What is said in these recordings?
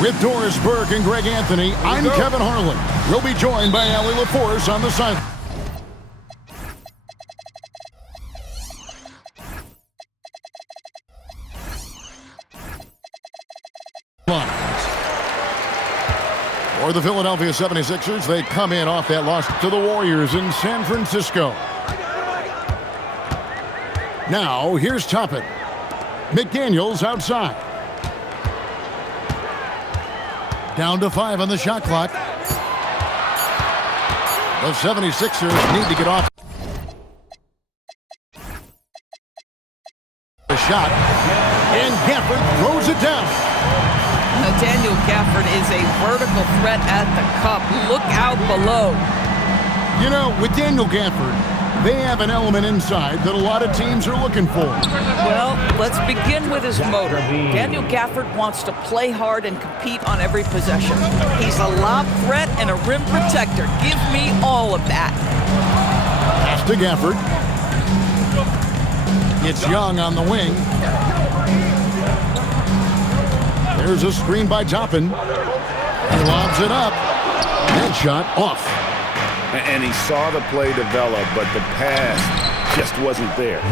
With Doris Burke and Greg Anthony, I'm Kevin Harlan. We'll be joined by Allie LaForce on the side. For the Philadelphia 76ers, they come in off that loss to the Warriors in San Francisco. Now, here's Toppin. McDaniels outside. Down to 5 on the shot clock. The 76ers need to get off the shot. And Gafford throws it down. Now, Daniel Gafford is a vertical threat at the cup. Look out below. You know, with Daniel Gafford, they have an element inside that a lot of teams are looking for. Well, let's begin with his motor. Daniel Gafford wants to play hard and compete on every possession. He's a lob threat and a rim protector. Give me all of that. Pass to Gafford. It's Young on the wing. There's a screen by Toppin. He lobs it up. That shot off. And he saw the play develop, but the pass just wasn't there.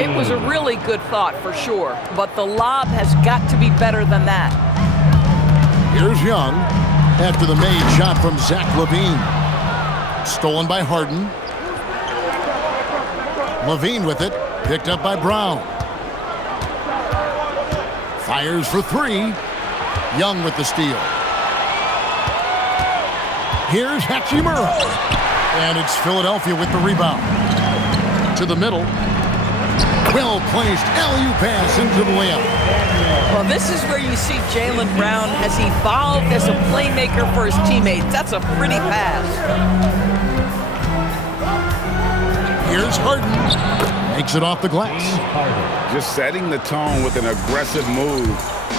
It was a really good thought for sure, but the lob has got to be better than that. Here's Young after the made shot from Zach LaVine. Stolen by Harden. LaVine with it, picked up by Brown. Fires for 3. Young with the steal. Here's Hachimura. And it's Philadelphia with the rebound. To the middle. Well-placed alley-oop pass into the layup. Well, this is where you see Jaylen Brown has evolved as a playmaker for his teammates. That's a pretty pass. Here's Harden. Makes it off the glass. Just setting the tone with an aggressive move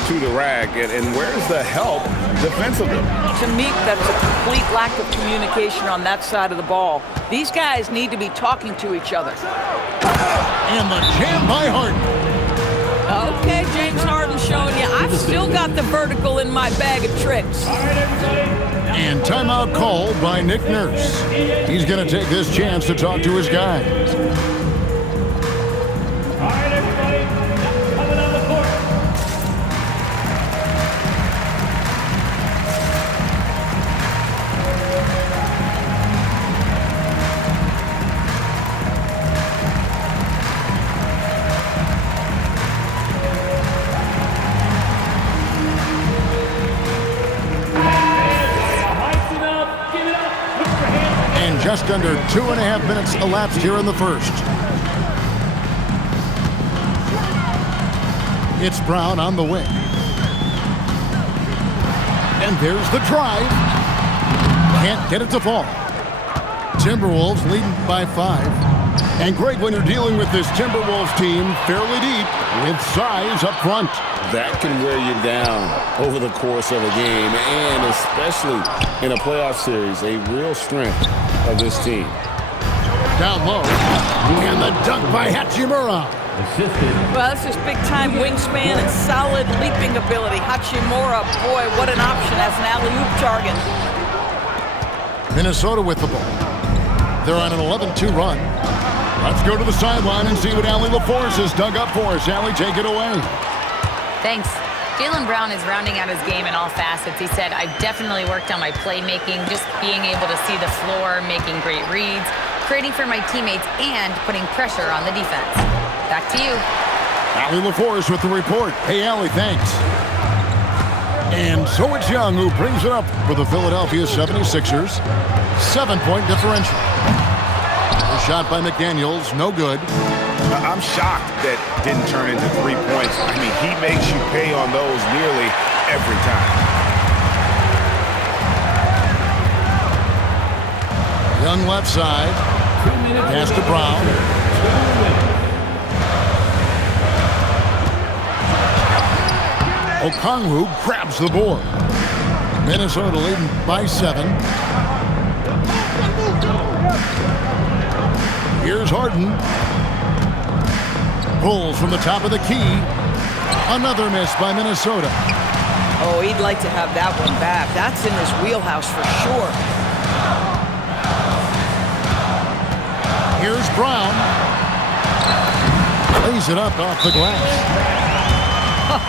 to the rack. And where's the help defensively? To me, that's a complete lack of communication on that side of the ball. These guys need to be talking to each other. And the jam by Harden. Okay, James Harden showing you. I've still got the vertical in my bag of tricks. And timeout called by Nick Nurse. He's going to take this chance to talk to his guys. Just under 2.5 minutes elapsed here in the first. It's Brown on the wing. And there's the drive. Can't get it to fall. Timberwolves leading by 5. And Greg, when you're dealing with this Timberwolves team fairly deep with size up front, that can wear you down over the course of a game, and especially in a playoff series, a real strength of this team. Down low, and the dunk by Hachimura. Well, this is big-time wingspan and solid leaping ability. Hachimura, boy, what an option as an alley-oop target. Minnesota with the ball. They're on an 11-2 run. Let's go to the sideline and see what Allie LaForce has dug up for us. Allie, take it away. Thanks. Jaylen Brown is rounding out his game in all facets. He said, I've definitely worked on my playmaking, just being able to see the floor, making great reads, creating for my teammates, and putting pressure on the defense. Back to you. Allie LaForce with the report. Hey, Allie, thanks. And so it's Young who brings it up for the Philadelphia 76ers. 7-point differential. The shot by McDaniels, no good. I'm shocked that didn't turn into 3 points. I mean, he makes you pay on those nearly every time. Young left side. Pass to Brown. Okongwu grabs the board. Minnesota leading by 7. Here's Harden. Pulls from the top of the key. Another miss by Minnesota. Oh, he'd like to have that one back. That's in his wheelhouse for sure. Here's Brown. Lays it up off the glass.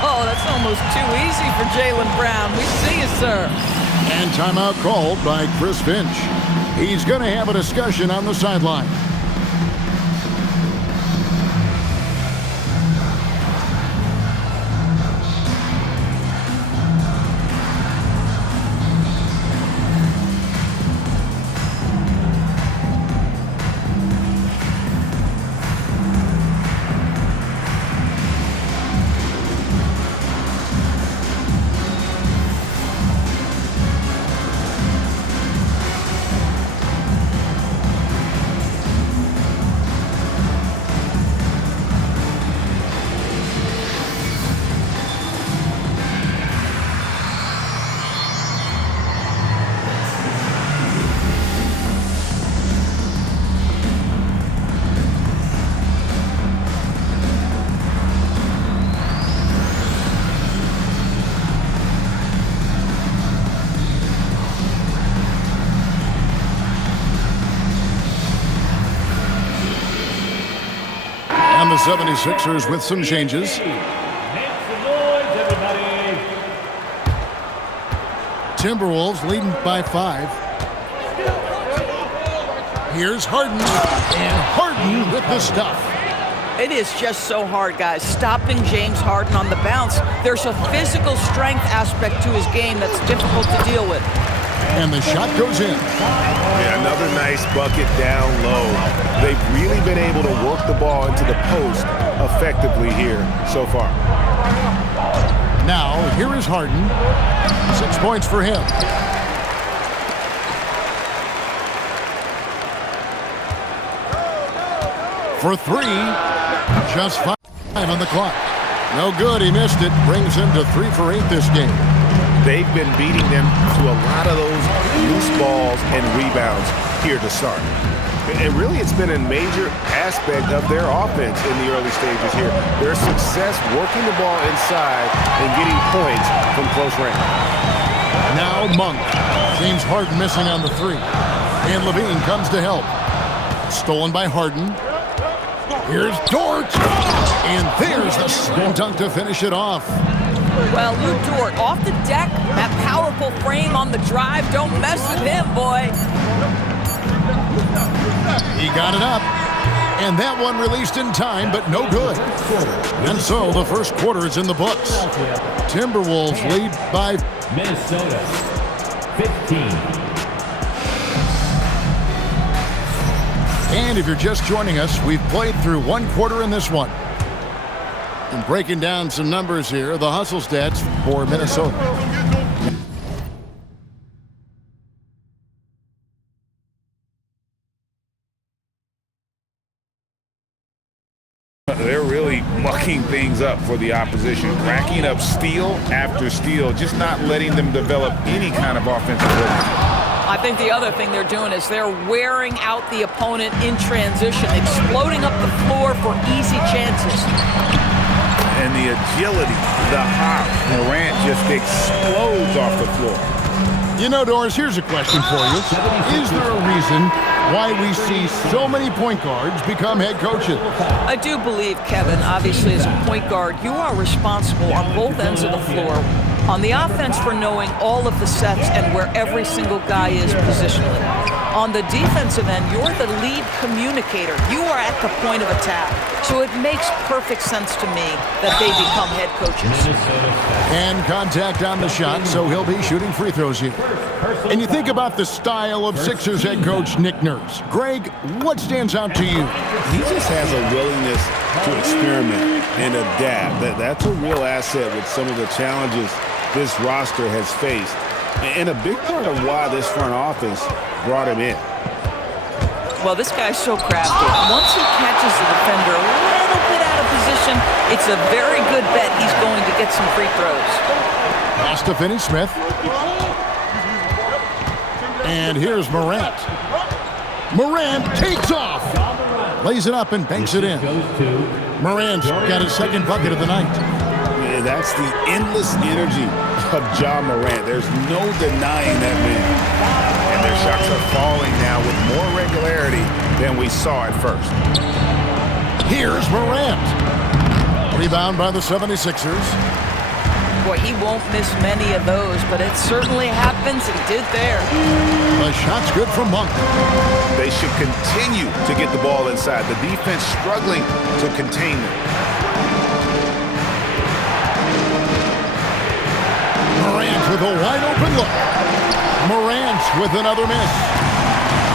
Oh, that's almost too easy for Jaylen Brown. We see you, sir. And timeout called by Chris Finch. He's going to have a discussion on the sideline. And the 76ers with some changes. Timberwolves leading by 5. Here's Harden. And Harden with the stuff. It is just so hard, guys, stopping James Harden on the bounce. There's a physical strength aspect to his game that's difficult to deal with. And the shot goes in. Yeah, another nice bucket down low. They've really been able to work the ball into the post effectively here so far. Now, here is Harden. 6 points for him. For 3, just 5 on the clock. No good, he missed it. Brings him to 3 for 8 this game. They've been beating them to a lot of those loose balls and rebounds here to start. And really, it's been a major aspect of their offense in the early stages here. Their success working the ball inside and getting points from close range. Now Monk. James Harden missing on the 3. And Levine comes to help. Stolen by Harden. Here's Dort. And there's the slam dunk to finish it off. Well, Lou Dort off the deck, that powerful frame on the drive. Don't mess with him, boy. He got it up. And that one released in time, but no good. And so the first quarter is in the books. Timberwolves lead by Minnesota 15. And if you're just joining us, we've played through 1 quarter in this one. And breaking down some numbers here, the hustle stats for Minnesota. They're really mucking things up for the opposition, racking up steal after steal, just not letting them develop any kind of offensive rhythm. I think the other thing they're doing is they're wearing out the opponent in transition, exploding up the floor for easy chances. And the agility, the hop, Morant just explodes off the floor. You know, Doris, here's a question for you. Is there a reason why we see so many point guards become head coaches? I do believe, Kevin, obviously as a point guard, you are responsible on both ends of the floor. On the offense for knowing all of the sets and where every single guy is positionally. On the defensive end, you're the lead communicator. You are at the point of attack. So it makes perfect sense to me that they become head coaches. And contact on the shot, so he'll be shooting free throws here. And you think about the style of Sixers head coach Nick Nurse. Greg, what stands out to you? He just has a willingness to experiment and adapt. That's a real asset with some of the challenges this roster has faced. And a big part of why this front office brought him in. Well, this guy's so crafty. Once he catches the defender a little bit out of position, it's a very good bet he's going to get some free throws. Pass to Finney-Smith. And here's Morant. Morant takes off. Lays it up and banks it in. Morant's got his second bucket of the night. Yeah, that's the endless energy of Ja Morant. There's no denying that man. And their shots are falling now with more regularity than we saw at first. Here's Morant. Rebound by the 76ers. Boy, he won't miss many of those, but it certainly happens. He did there. The shot's good from Monk. They should continue to get the ball inside. The defense struggling to contain them. Morant with a wide open look. Morant with another miss.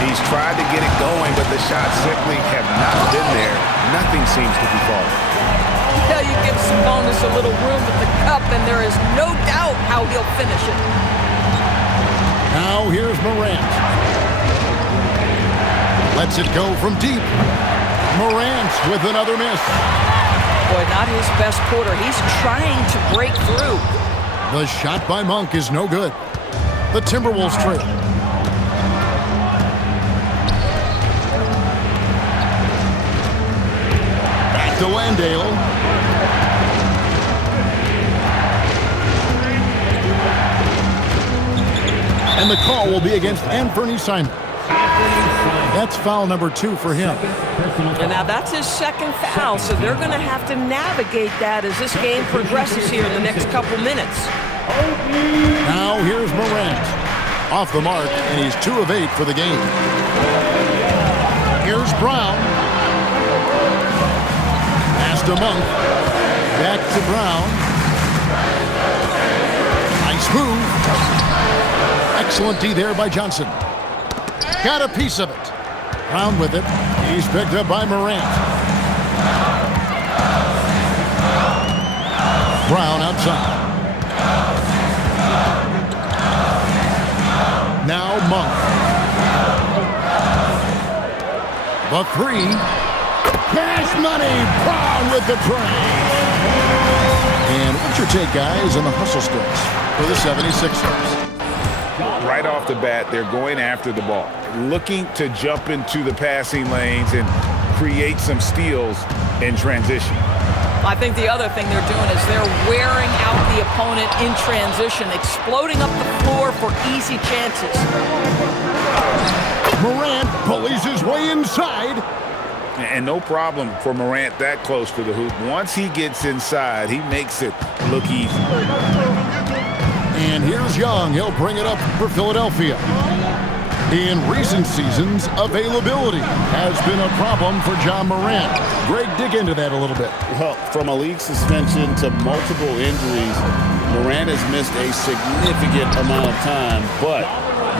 He's tried to get it going, but the shots simply have not been there. Nothing seems to be falling. Yeah, you give Sabonis a little room with the cup, and there is no doubt how he'll finish it. Now here's Morant. Lets it go from deep. Morant with another miss. Boy, not his best quarter. He's trying to break through. The shot by Monk is no good. The Timberwolves trail. Back to Landale. And the call will be against Anthony Simons. That's foul number 2 for him. And now that's his second foul, so they're going to have to navigate that as this game progresses here in the next couple minutes. Now here's Morant. Off the mark, and he's 2 of 8 for the game. Here's Brown. Pass to Monk. Back to Brown. Nice move. Excellent D there by Johnson. Got a piece of it. Brown with it. He's picked up by Morant. Brown outside. Now Monk. The 3. Cash money. Brown with the tray. And what's your take, guys, on the hustle sticks for the 76ers? Right off the bat, they're going after the ball, looking to jump into the passing lanes and create some steals in transition. I think the other thing they're doing is they're wearing out the opponent in transition, exploding up the floor for easy chances. Morant bullies his way inside. And no problem for Morant that close to the hoop. Once he gets inside, he makes it look easy. And here's Young. He'll bring it up for Philadelphia. In recent seasons, availability has been a problem for Ja Morant. Greg, dig into that a little bit. Well, from a league suspension to multiple injuries, Morant has missed a significant amount of time, but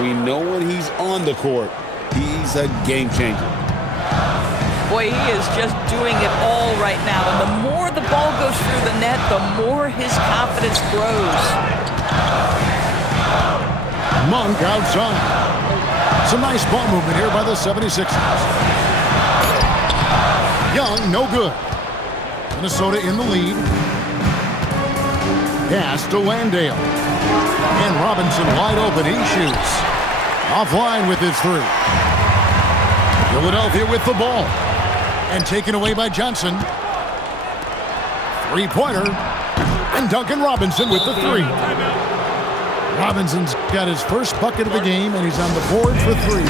we know when he's on the court, he's a game changer. Boy, he is just doing it all right now. And the more the ball goes through the net, the more his confidence grows. Monk outside. Some nice ball movement here by the 76ers. Young, no good. Minnesota in the lead. Pass to Landale. And Robinson wide open. He shoots. Offline with his 3. Philadelphia with the ball. And taken away by Johnson. 3-pointer. And Duncan Robinson with the 3. Robinson's got his first bucket of the game, and he's on the board for 3.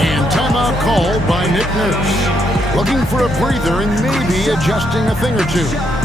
And timeout called by Nick Nurse. Looking for a breather and maybe adjusting a thing or 2.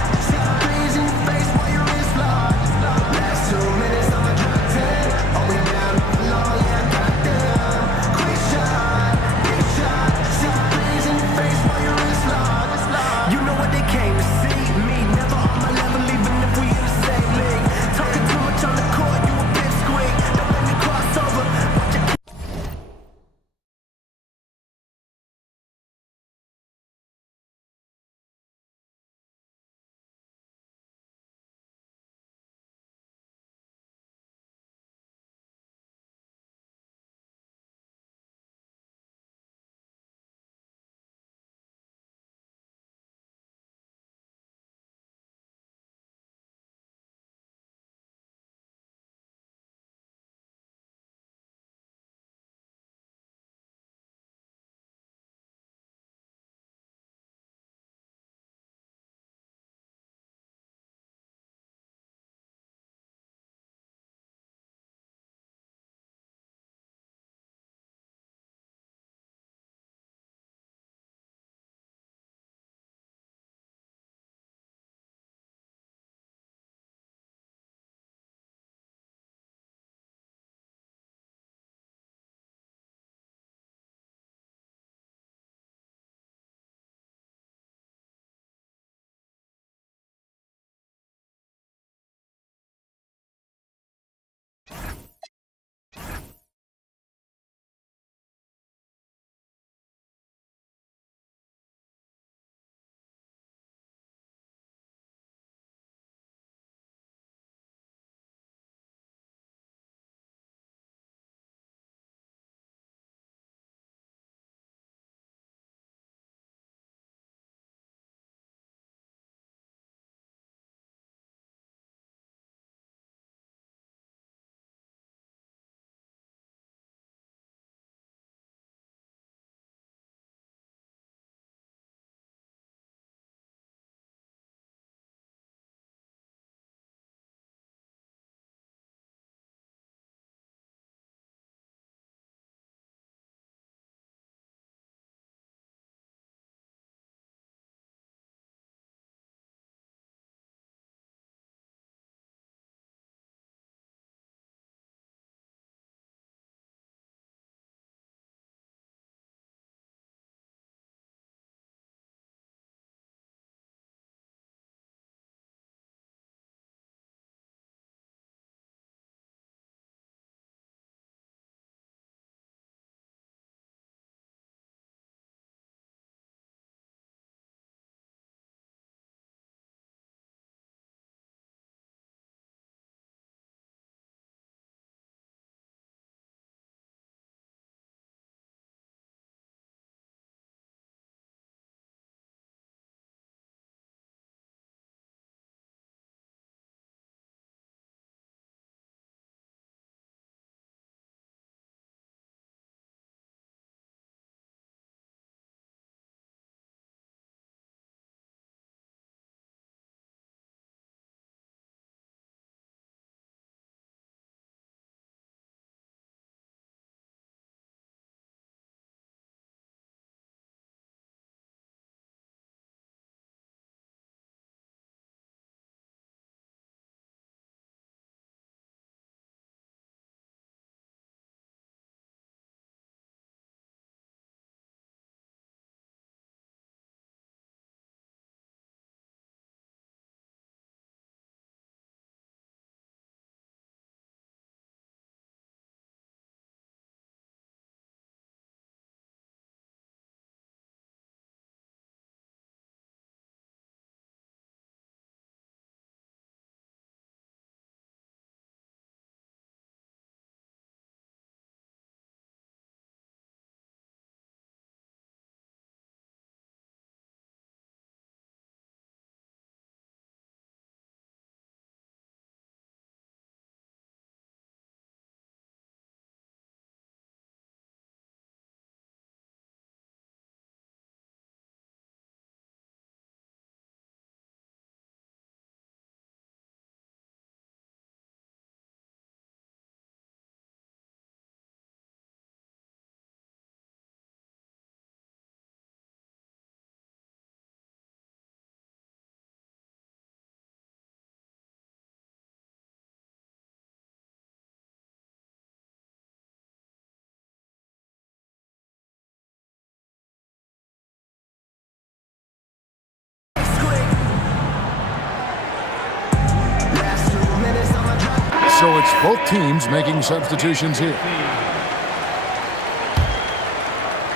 So it's both teams making substitutions here.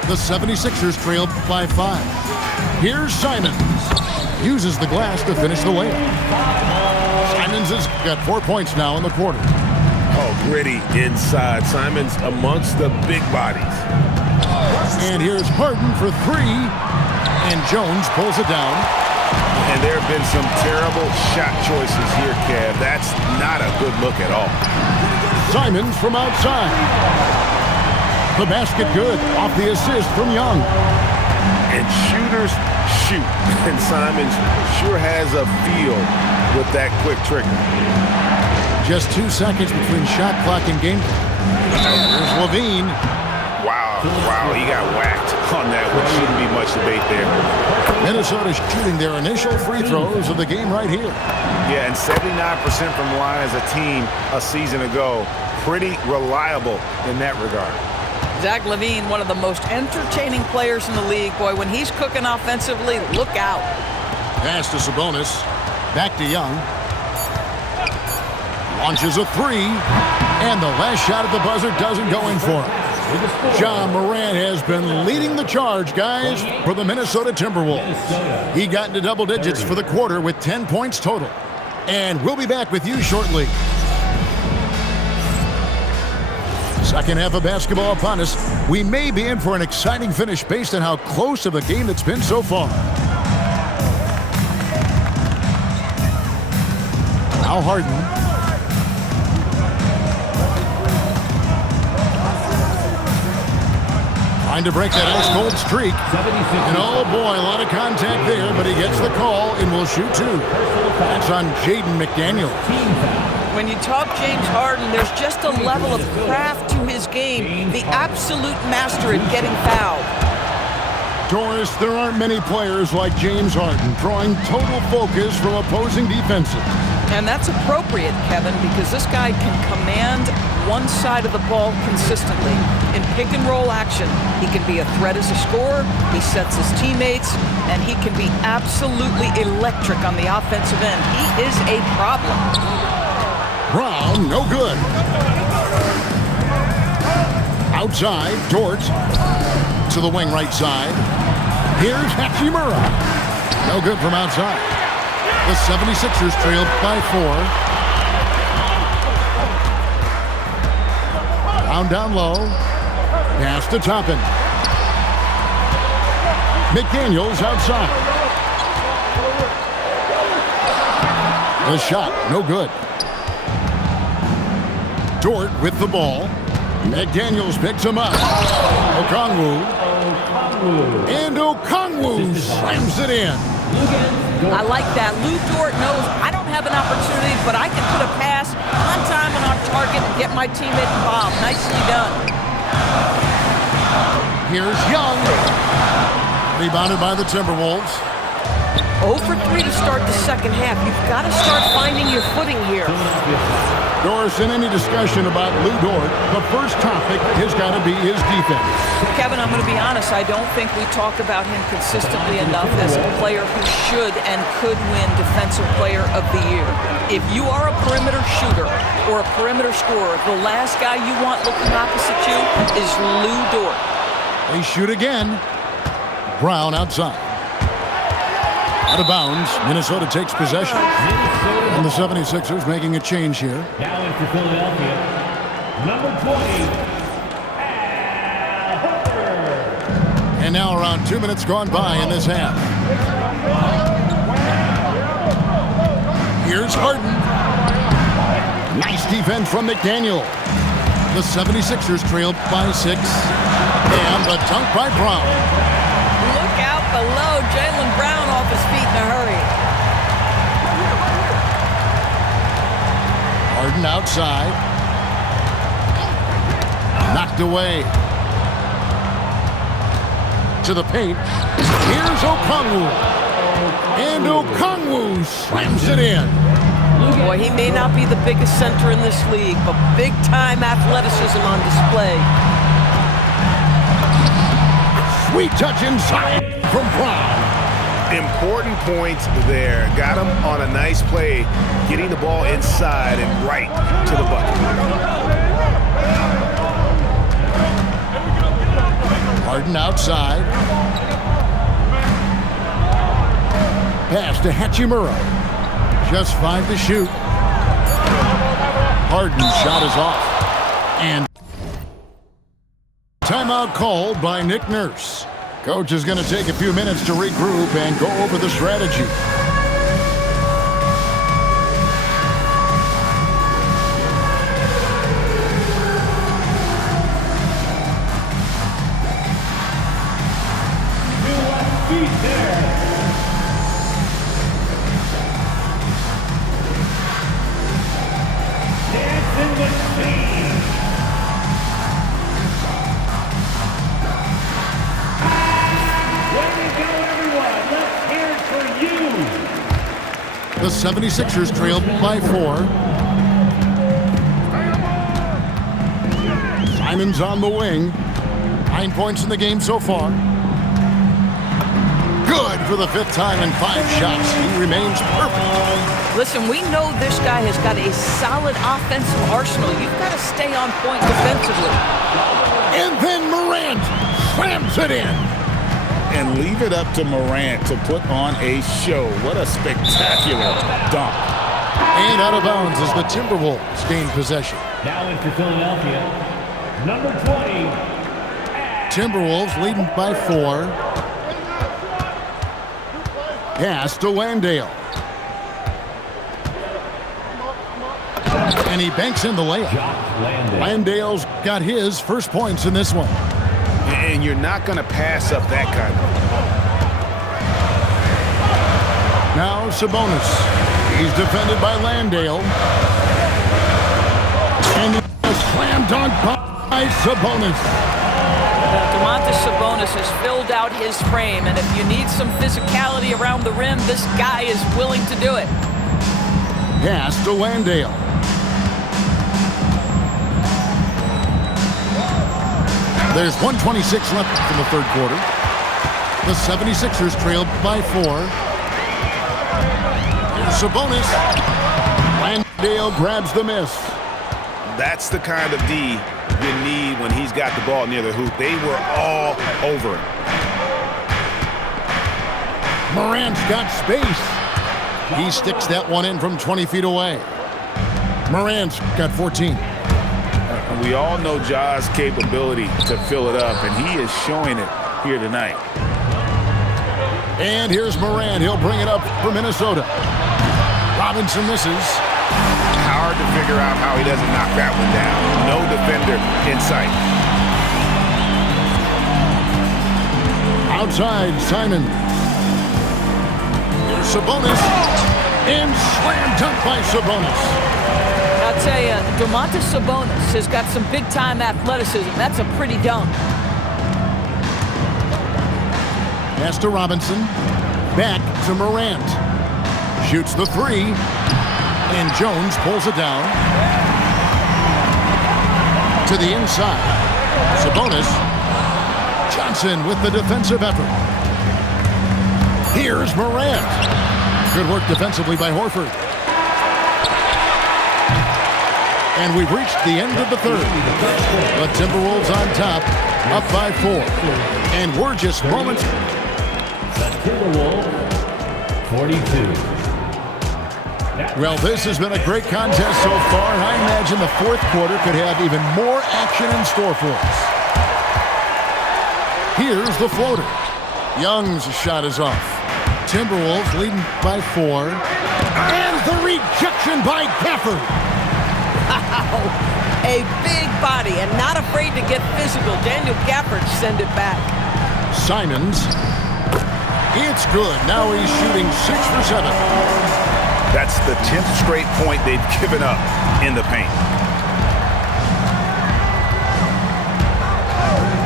The 76ers trail by 5. Here's Simons. Uses the glass to finish the layup. Simons has got 4 points now in the quarter. Oh, gritty inside. Simons amongst the big bodies. And here's Harden for 3. And Jones pulls it down. And there have been some terrible shot choices here, Kev. That's not a good look at all. Simons from outside. The basket good off the assist from Young. And shooters shoot. And Simons sure has a feel with that quick trigger. Just 2 seconds between shot clock and game clock. Here's Levine. Wow, he got whacked on that one. Shouldn't be much debate there. Minnesota shooting their initial free throws of the game right here. Yeah, and 79% from the line as a team a season ago. Pretty reliable in that regard. Zach LaVine, one of the most entertaining players in the league. Boy, when he's cooking offensively, look out. Pass to Sabonis. Back to Young. Launches a 3. And the last shot at the buzzer doesn't go in for him. John Morant has been leading the charge, guys, for the Minnesota Timberwolves. He got into double digits for the quarter with 10 points total. And we'll be back with you shortly. Second half of basketball upon us. We may be in for an exciting finish based on how close of a game it's been so far. Now Harden. Trying to break that ice-cold streak. And oh boy, a lot of contact there, but he gets the call and will shoot 2. That's on Jaden McDaniels. When you talk James Harden, there's just a level of craft to his game, the absolute master at getting fouled. Doris, there aren't many players like James Harden, drawing total focus from opposing defenses. And that's appropriate, Kevin, because this guy can command one side of the ball consistently. In pick-and-roll action, he can be a threat as a scorer, he sets his teammates, and he can be absolutely electric on the offensive end. He is a problem. Brown, no good. Outside, Dort to the wing right side. Here's Hachimura. No good from outside. The 76ers trailed by 4. Down low. Pass to Toppin. McDaniels outside. The shot, no good. Dort with the ball. McDaniels picks him up. Okongwu. And Okongwu slams it in. I like that. Lou Dort knows I don't have an opportunity, but I can put a pass on time and on target and get my teammate involved. Nicely done. Here's Young. Rebounded by the Timberwolves. 0 for 3 to start the second half. You've got to start finding your footing here. Doris, in any discussion about Lou Dort, the first topic has got to be his defense. Kevin, I'm going to be honest. I don't think we talk about him consistently enough as a player who should and could win Defensive Player of the Year. If you are a perimeter shooter or a perimeter scorer, the last guy you want looking opposite you is Lou Dort. They shoot again. Brown outside. Out of bounds. Minnesota takes possession. And the 76ers making a change here. Now in for Philadelphia, number 20, Al Horford. And now around 2 minutes gone by in this half. Here's Harden. Nice defense from McDaniel. The 76ers trailed by 6. And the dunk by Brown. Look out below. Jaylen Brown off his feet in a hurry. Harden outside. Knocked away. To the paint. Here's Okongwu. And Okongwu slams it in. Boy, he may not be the biggest center in this league, but big-time athleticism on display. Sweet touch inside from Brown. Important points there. Got him on a nice play, getting the ball inside and right to the bucket. Harden outside. Pass to Hachimura. Just 5 to shoot. Harden's shot is off. And timeout called by Nick Nurse. Coach is going to take a few minutes to regroup and go over the strategy. The 76ers trailed by 4. Simons on the wing. 9 points in the game so far. Good for the 5th time in 5 shots. He remains perfect. Listen, we know this guy has got a solid offensive arsenal. You've got to stay on point defensively. And then Morant slams it in. And leave it up to Morant to put on a show. What a spectacular dunk. And out of bounds as the Timberwolves gain possession. Now in for Philadelphia, number 20. Timberwolves leading by 4. Pass to Landale. And he banks in the layup. Landale's got his first points in this one. And you're not going to pass up that kind of. Now Sabonis. He's defended by Landale. And a slam dunk by Sabonis. Domantas Sabonis has filled out his frame, and if you need some physicality around the rim, this guy is willing to do it. Pass to Landale. There's 1:26 left in the third quarter. The 76ers trailed by 4. Here's Sabonis. Landale grabs the miss. That's the kind of D you need when he's got the ball near the hoop. They were all over him. Morant's got space. He sticks that one in from 20 feet away. Morant's got 14. We all know Ja's capability to fill it up, and he is showing it here tonight. And here's Morant. He'll bring it up for Minnesota. Robinson misses. Hard to figure out how he doesn't knock that one down. No defender in sight. Outside, Simon. Here's Sabonis. And slam dunk by Sabonis. I'll tell you, Domantas Sabonis has got some big-time athleticism. That's a pretty dunk. Pass to Robinson. Back to Morant. Shoots the 3. And Jones pulls it down. To the inside. Sabonis. Johnson with the defensive effort. Here's Morant. Good work defensively by Horford. And we've reached the end of the third. The Timberwolves on top, up by 4. And we're just moments. The Timberwolves, 42. Well, this has been a great contest so far, and I imagine the fourth quarter could have even more action in store for us. Here's the floater. Young's shot is off. Timberwolves leading by 4. And the rejection by Gafford. Wow, a big body and not afraid to get physical. Daniel Gafford send it back. Simons. It's good. Now he's shooting 6 for 7. That's the 10th straight point they've given up in the paint.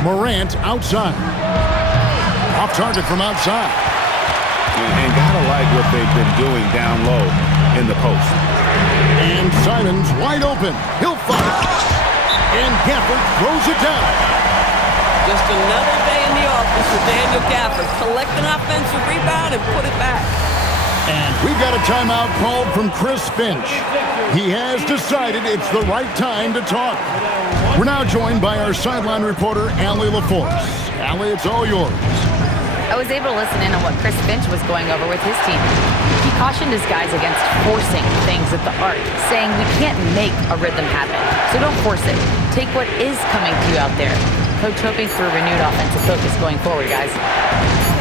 Morant outside. Off target from outside. And gotta like what they've been doing down low in the post. And Simons wide open. He'll fire. And Gafford throws it down. Just another day in the office for Daniel Gafford. Collect an offensive rebound and put it back. And we've got a timeout called from Chris Finch. He has decided it's the right time to talk. We're now joined by our sideline reporter, Allie LaForce. Allie, it's all yours. I was able to listen in on what Chris Finch was going over with his team. He cautioned his guys against forcing things at the arc, saying we can't make a rhythm happen, so don't force it. Take what is coming to you out there. Coach hoping for a renewed offensive focus going forward, guys.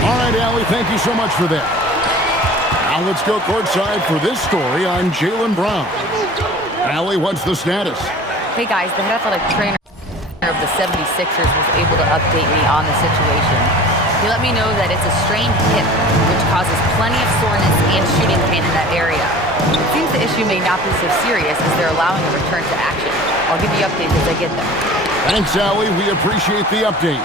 All right, Allie, thank you so much for that. Now let's go courtside for this story. I'm Jaylen Brown. Allie, what's the status? Hey guys, the head athletic trainer of the 76ers was able to update me on the situation. He let me know that it's a strained hip, which causes plenty of soreness and shooting pain in that area. It seems the issue may not be so serious as they're allowing a return to action. I'll give you updates as I get them. Thanks, Allie. We appreciate the update.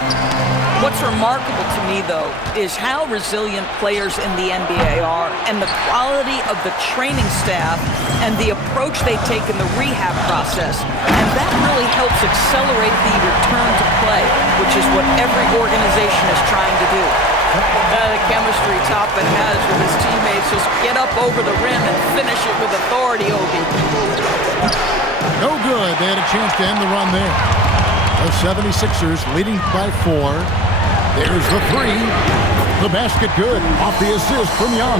What's remarkable to me, though, is how resilient players in the NBA are and the quality of the training staff and the approach they take in the rehab process. And that really helps accelerate the return to play, which is what every organization is trying to do. The chemistry Toppin has with his teammates, just get up over the rim and finish it with authority, Obi. No good. They had a chance to end the run there. The 76ers leading by 4. There's the 3. The basket good. Off the assist from Young.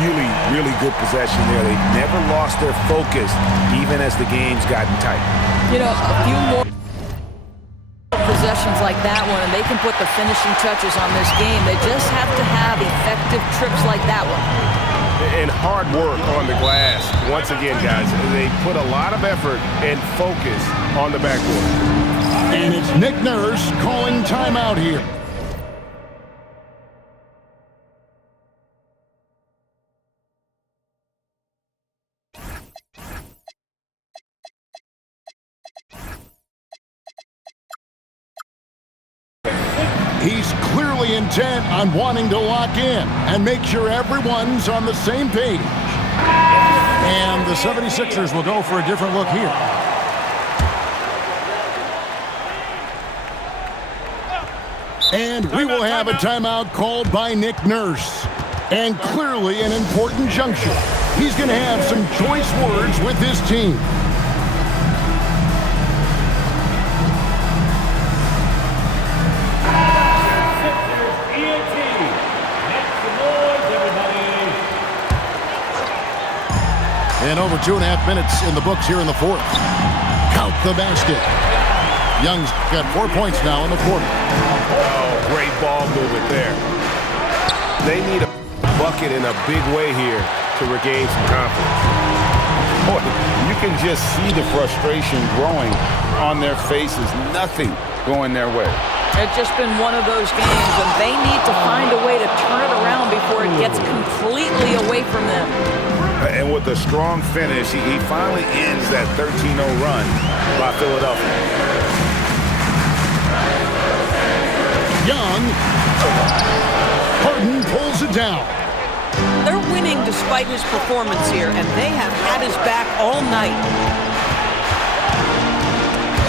Really, really good possession there. They never lost their focus, even as the game's gotten tight. You know, a few more possessions like that one, and they can put the finishing touches on this game. They just have to have effective trips like that one. And hard work on the glass. Once again, guys, they put a lot of effort and focus on the backboard. And it's Nick Nurse calling timeout here. He's clearly intent on wanting to lock in and make sure everyone's on the same page. And the 76ers will go for a different look here. And we will have a timeout called by Nick Nurse. And clearly an important juncture. He's going to have some choice words with his team. And over 2.5 minutes in the books here in the fourth. Count the basket. Young's got 4 points now in the quarter. Oh, great ball movement there. They need a bucket in a big way here to regain some confidence. Boy, you can just see the frustration growing on their faces. Nothing going their way. It's just been one of those games, and they need to find a way to turn it around before it gets completely away from them. And with a strong finish, he finally ends that 13-0 run by Philadelphia. Young. Harden pulls it down. They're winning despite his performance here, and they have had his back all night.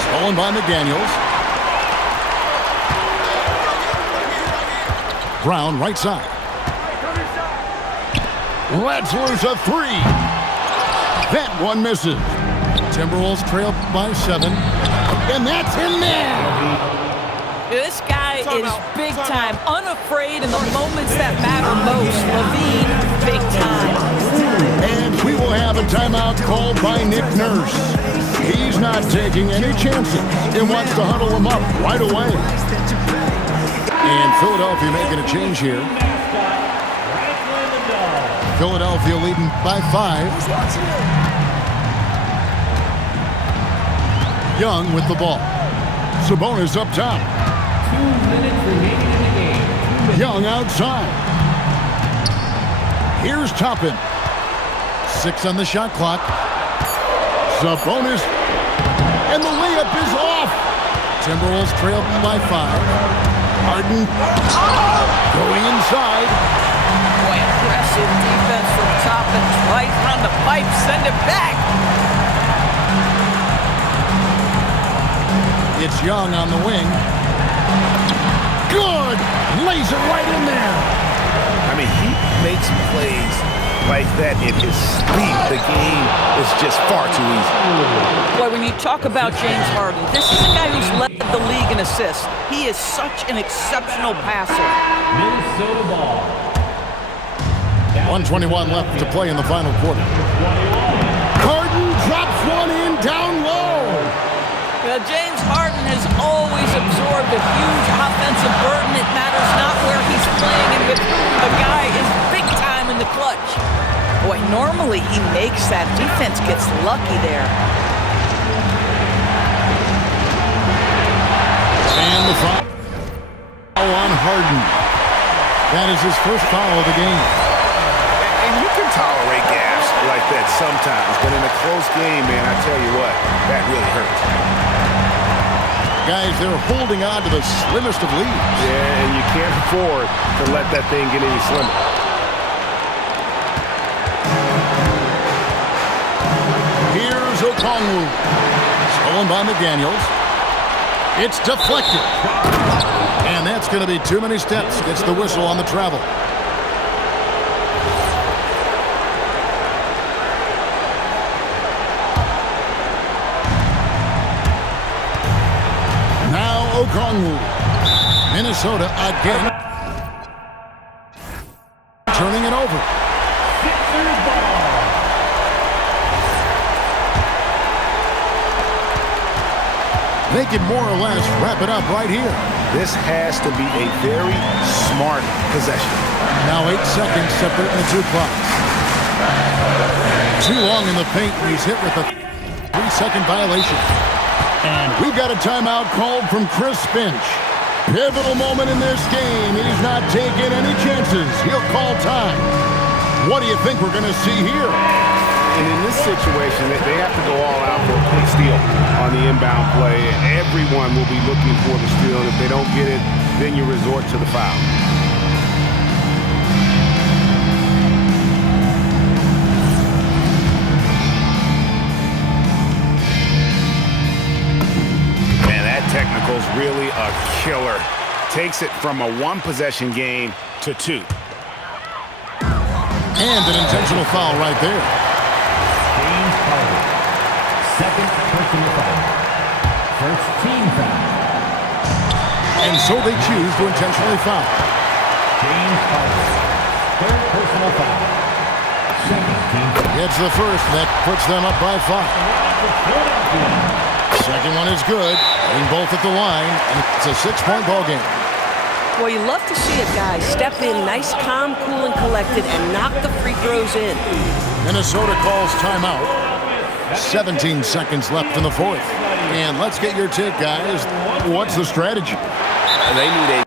Stolen by McDaniels. Brown, right side. Lets loose a 3. That one misses. Timberwolves trail by 7. And that's in there. This guy is big time, unafraid in the moments that matter most. LaVine, big time. And we will have a timeout called by Nick Nurse. He's not taking any chances and wants to huddle him up right away. And Philadelphia making a change here. Philadelphia leading by 5. Young with the ball. Sabonis up top. 2 minutes remaining in the game. Young outside. Here's Toppin. 6 on the shot clock. Sabonis. And the layup is off. Timberwolves trail by 5. Harden going inside. Boy, impressive defense from Toppin. Right from the pipe, send it back. It's Young on the wing. Good! Lays it right in there. I mean, he makes plays like that in his sleep. The game is just far too easy. Boy, when you talk about James Harden, this is a guy who's led the league in assists. He is such an exceptional passer. Minnesota ball. 1:21 left to play in the final quarter. Harden drops one in down low. James Harden has always absorbed a huge offensive burden. It matters not where he's playing and with whom. The guy is big time in the clutch. Boy, normally he makes that. Defense gets lucky there. And the foul on Harden. That is his first foul of the game. And you can tolerate gaps like that sometimes, but in a close game, man, I tell you what, that really hurts. Guys, they're holding on to the slimmest of leads. Yeah, and you can't afford to let that thing get any slimmer. Here's Okongwu. Stolen by McDaniels. It's deflected. And that's going to be too many steps. Gets the whistle on the travel. Now Okongwu. Minnesota again. Turning it over. Sixers ball. They can more or less wrap it up right here. This has to be a very smart possession. Now 8 seconds separating the two clocks. Too long in the paint, and he's hit with a 3-second violation. And we've got a timeout called from Chris Finch. Pivotal moment in this game. He's not taking any chances. He'll call time. What do you think we're going to see here? And in this situation, they have to go all out for a quick steal on the inbound play. Everyone will be looking for the steal. And if they don't get it, then you resort to the foul. Man, that technical's really a killer. Takes it from a one-possession game to 2. And an intentional foul right there. James Harden. Second personal foul. First team foul. And so they choose to intentionally foul. James Harden. Third personal foul. Second team foul. It's the first that puts them up by 5. Second one is good. Hitting both at the line. And it's a 6-point ball game. Well, you love to see a guy step in nice, calm, cool, and collected and knock the free throws in. Minnesota calls timeout. 17 seconds left in the fourth. And let's get your take, guys. What's the strategy? They need a